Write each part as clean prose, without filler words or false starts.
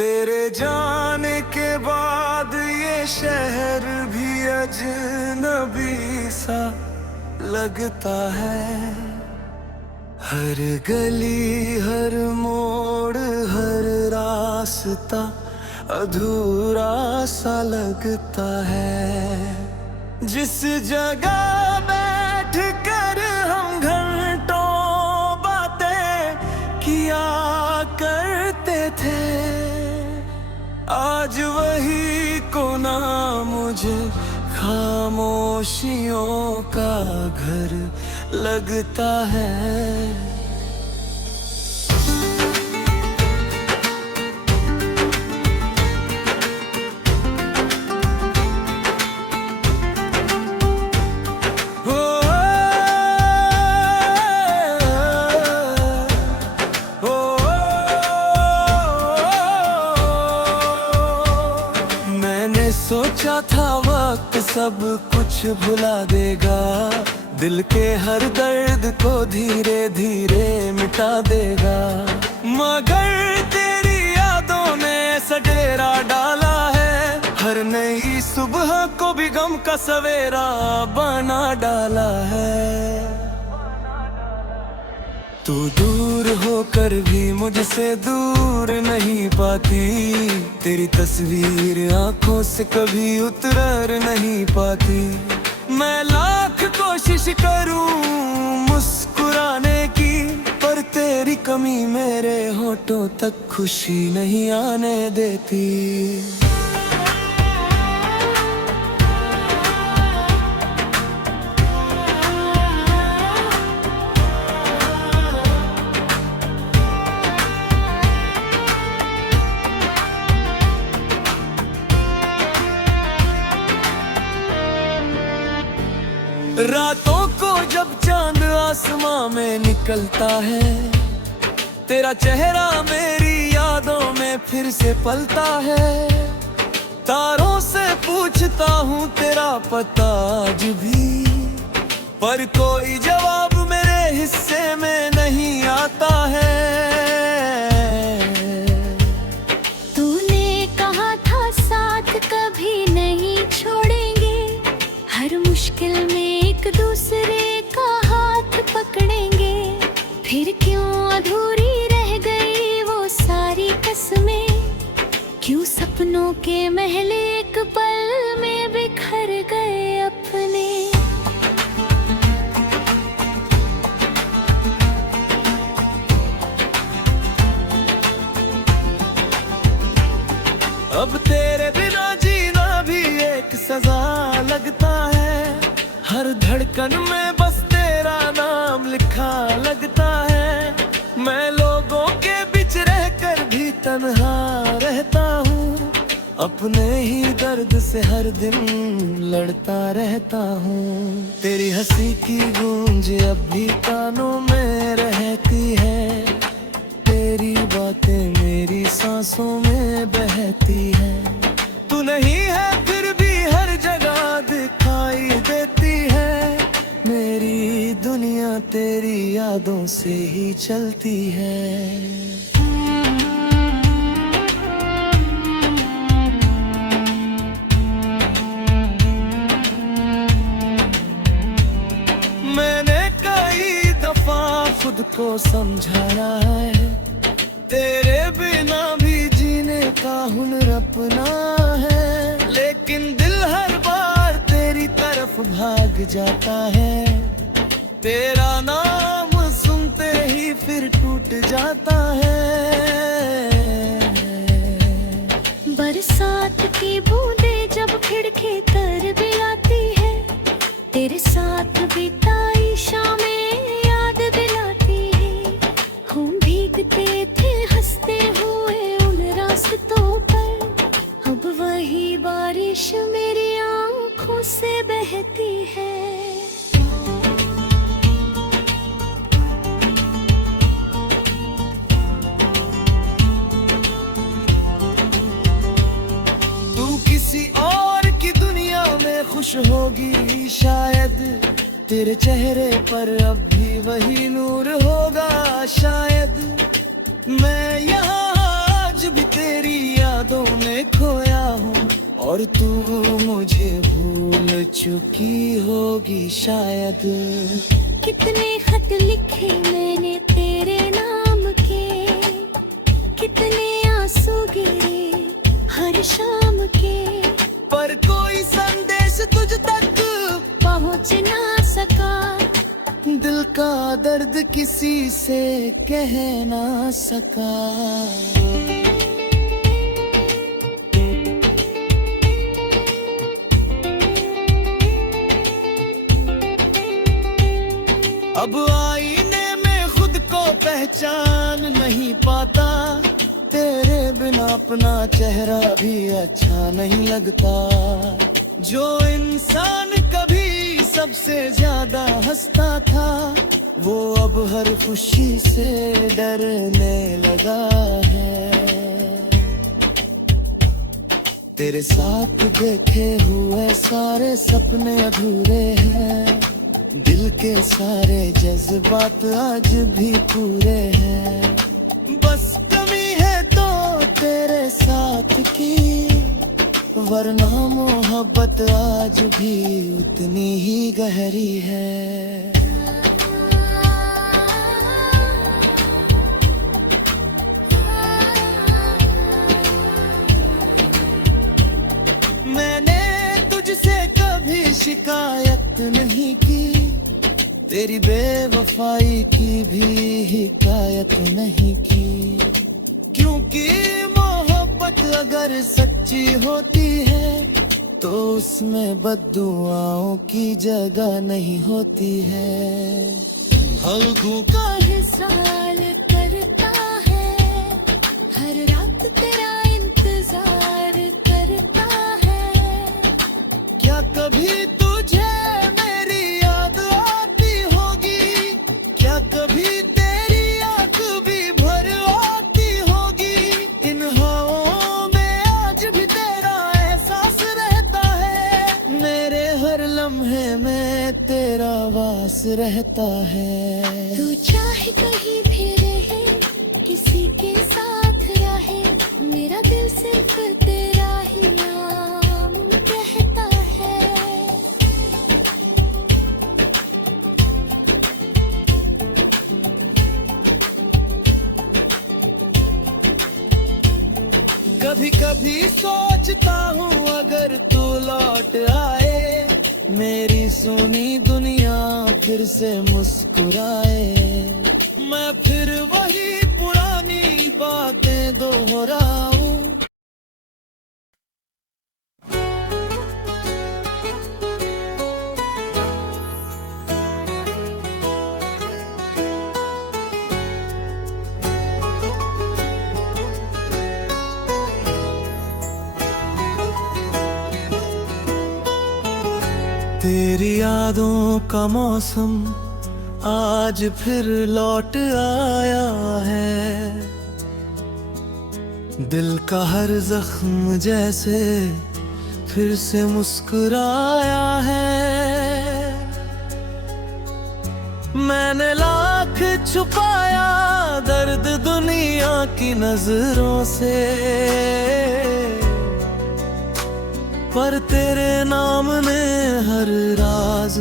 तेरे जाने के बाद ये शहर भी अजनबी सा लगता है। हर गली हर मोड़ हर रास्ता अधूरा सा लगता है। जिस जगह बैठ कर हम घंटों बातें किया करते थे, आज वही कोना मुझे खामोशियों का घर लगता है। सोचा था वक्त सब कुछ भुला देगा, दिल के हर दर्द को धीरे धीरे मिटा देगा। मगर तेरी यादों ने सडेरा डाला है, हर नई सुबह को भी गम का सवेरा बना डाला है। तू दूर होकर भी मुझसे दूर नहीं पाती, तेरी तस्वीर आंखों से कभी उतर नहीं पाती। मैं लाख कोशिश करूं मुस्कुराने की, पर तेरी कमी मेरे होठों तक खुशी नहीं आने देती। रातों को जब चांद आसमां में निकलता है, तेरा चेहरा मेरी यादों में फिर से पलता है। तारों से पूछता हूँ तेरा पता आज भी, पर कोई जवाब मेरे हिस्से में नहीं आता है। तूने कहा था साथ कभी नहीं छोड़ेंगे, हर मुश्किल में एक दूसरे का हाथ पकड़ेंगे। फिर क्यों अधूरी रह गई वो सारी कसमें, क्यों सपनों के महल एक पल में बिखर गए अपने। अब तेरे बिना जीना भी एक सजा लगता है, हर धड़कन में बस तेरा नाम लिखा लगता है। मैं लोगों के बीच रहकर भी तन्हा रहता हूँ, अपने ही दर्द से हर दिन लड़ता रहता हूँ। तेरी हंसी की गूंज अब भी कानों में रहती है, तेरी बातें मेरी सांसों में बहती है। तू नहीं है फिर भी हर जगह दिखाई देती है, मेरी दुनिया तेरी यादों से ही चलती है। मैंने कई दफा खुद को समझाया है, तेरे बिना भी जीने का हुनर अपना है। लेकिन दिल हर बार तेरी तरफ भाग जाता है, तेरा नाम सुनते ही फिर टूट जाता है। बरसात की बूंदें जब खिड़की तर भी आती है, तेरे साथ बिताई शामें याद दिलाती है। हम भीगते थे हंसते हुए उन रास्तों पर, अब वही बारिश मेरी आंखों से बहती है। तू किसी और की दुनिया में खुश होगी शायद, तेरे चेहरे पर अब भी वही नूर होगा शायद। मैं यहाँ आज भी तेरी यादों में खोया हूँ, और तू मुझे भूल चुकी होगी शायद। कितने खत लिखे मैंने तेरे नाम के, कितने आंसू गिरे हर शाम के, पर कोई संदेश तुझ तक पहुंच ना सका। दिल का दर्द किसी से कह ना सका। अब आईने में खुद को पहचान नहीं पाता, तेरे बिना अपना चेहरा भी अच्छा नहीं लगता। जो इंसान कभी सबसे ज्यादा हंसता था, वो अब हर खुशी से डरने लगा है। तेरे साथ देखे हुए सारे सपने अधूरे हैं, दिल के सारे जज्बात आज भी पूरे हैं। बस कमी है तो तेरे साथ की, वरना मोहब्बत आज भी उतनी ही गहरी है। मैंने तुझसे कभी शिकायत नहीं की, तेरी बेवफाई की भी हिकायत नहीं की, क्योंकि मोहब्बत अगर सच्ची होती है तो उसमें बद्दुआओं की जगह नहीं होती है। फल्गु का साल करता है, हर रात तेरा इंतजार करता है। क्या कभी तुझे मेरी याद आती होगी, क्या कभी तेरी आंख भी भर आती होगी। इन हवाओं में आज भी तेरा एहसास रहता है, मेरे हर लम्हे में तेरा वास रहता है। तू चाहे कहीं भी रहे, किसी के साथ रहे, मेरा दिल सिर्फ तेरा ही नाम कहता है। कभी कभी सोचता हूँ अगर तू लौट आए, मेरी सुनी दुनिया फिर से मुस्कुराए, मैं फिर वही पुरानी बातें दोहराऊं। तेरी यादों का मौसम आज फिर लौट आया है, दिल का हर जख्म जैसे फिर से मुस्कुराया है। मैंने लाख छुपाया दर्द दुनिया की नजरों से, पर तेरे नाम ने हर राज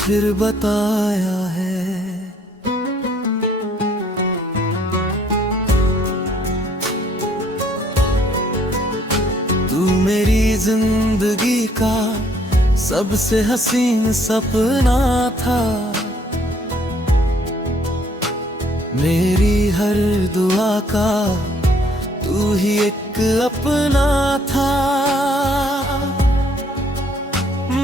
फिर बताया है। तू मेरी जिंदगी का सबसे हसीन सपना था, मेरी हर दुआ का तू ही एक अपना था।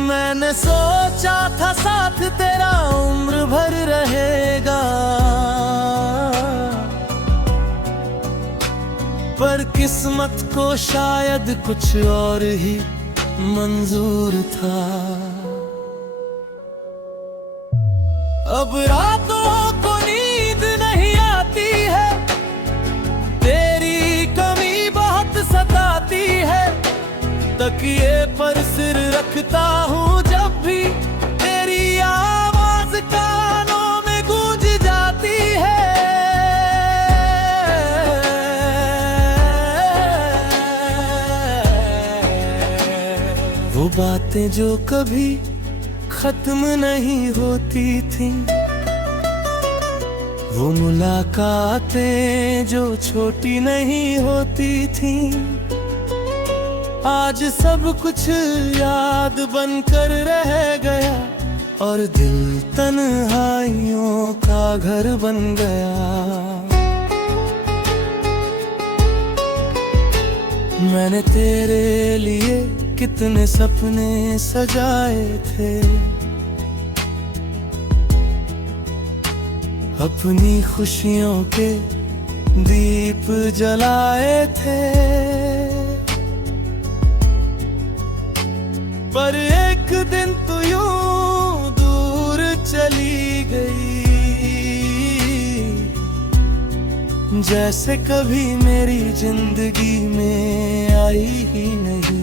मैंने सोचा था साथ तेरा उम्र भर रहेगा, पर किस्मत को शायद कुछ और ही मंजूर था। अब रातों को नींद नहीं आती है, तेरी कमी बहुत सताती है। तकिए पर सिर रखता हूँ जब भी तेरी आवाज कानों में गूंज जाती है। वो बातें जो कभी खत्म नहीं होती थी, वो मुलाकातें जो छोटी नहीं होती थी, आज सब कुछ याद बनकर रह गया और दिल तन्हाइयों का घर बन गया। मैंने तेरे लिए कितने सपने सजाए थे, अपनी खुशियों के दीप जलाए थे, पर एक दिन तू यूं दूर चली गई, जैसे कभी मेरी जिंदगी में आई ही नहीं।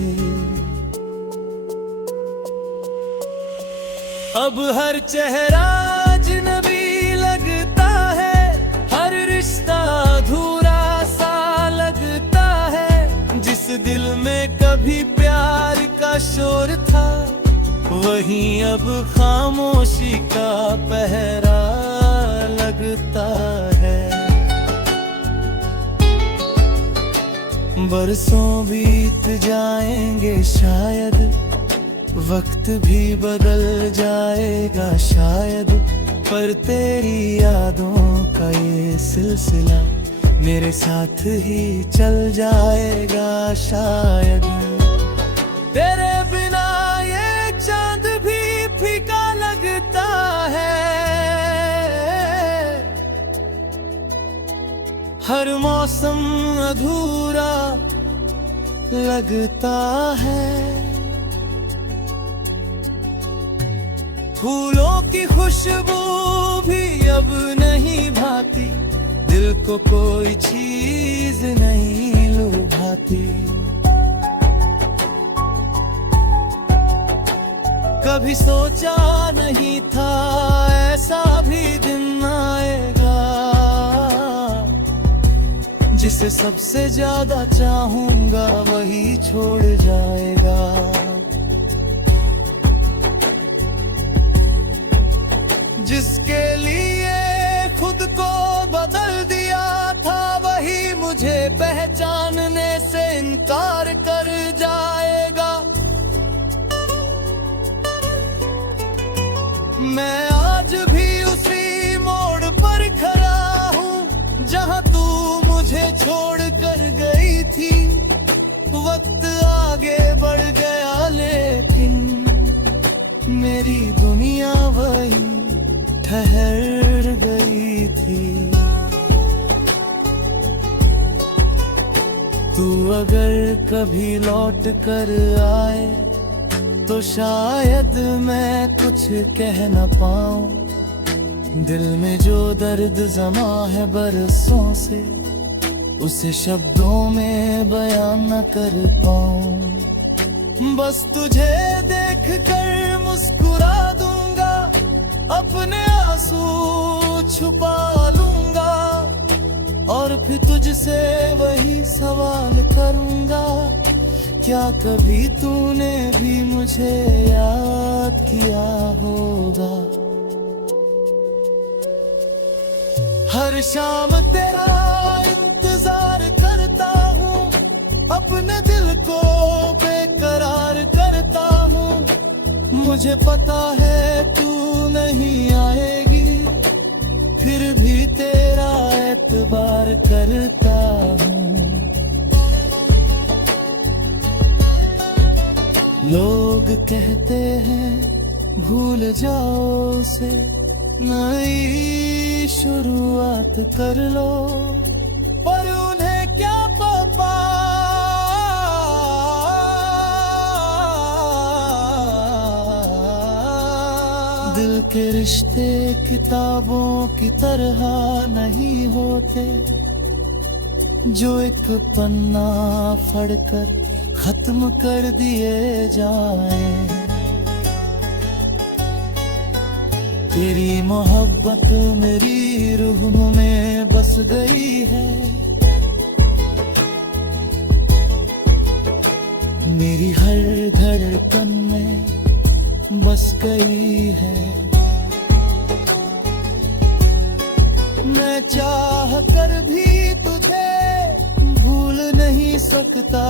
अब हर चेहरा अजनबी लगता है, हर रिश्ता अधूरा सा लगता है। जिस दिल में कभी प्यार का शोर था, वहीं अब खामोशी का पहरा लगता है। बरसों बीत जाएंगे शायद, वक्त भी बदल जाएगा शायद, पर तेरी यादों का ये सिलसिला मेरे साथ ही चल जाएगा शायद। तेरे बिना ये चांद भी फीका लगता है, हर मौसम अधूरा लगता है। फूलों की खुशबू भी अब नहीं भाती, दिल को कोई चीज नहीं लुभाती। कभी सोचा नहीं था ऐसा भी दिन आएगा, जिसे सबसे ज्यादा चाहूंगा वही छोड़ जाएगा। जिसके लिए खुद को बदल दिया था, वही मुझे पहचानने से इनकार कर जाएगा। मैं आज भी उसी मोड़ पर खड़ा हूँ जहाँ तू मुझे छोड़ कर गई थी। वक्त आगे बढ़ गया लेकिन मेरी दुनिया वही ठहर गई थी। तू अगर कभी लौट कर आए तो शायद मैं कुछ कह न पाऊं। दिल में जो दर्द जमा है बरसों से, उसे शब्दों में बयान न कर पाऊं। बस तुझे देख कर मुस्कुरा दूंगा, अपने आंसू छुपा लूंगा, और फिर तुझसे वही सवाल करूंगा, क्या कभी तूने भी मुझे याद किया होगा। हर शाम तेरा इंतजार करता हूँ, अपने दिल को बेकरार करता हूँ। मुझे पता है तू नहीं आएगी, फिर भी तेरा एतबार करता हूँ। लोग कहते हैं भूल जाओ उसे, नई शुरुआत कर लो, पर उन्हें क्या पता दिल के रिश्ते किताबों की तरह नहीं होते, जो एक पन्ना फड़कर खत्म कर दिए जाए। तेरी मोहब्बत मेरी रूह में बस गई है, मेरी हर धड़कन में बस गई है। मैं चाह कर भी तुझे भूल नहीं सकता।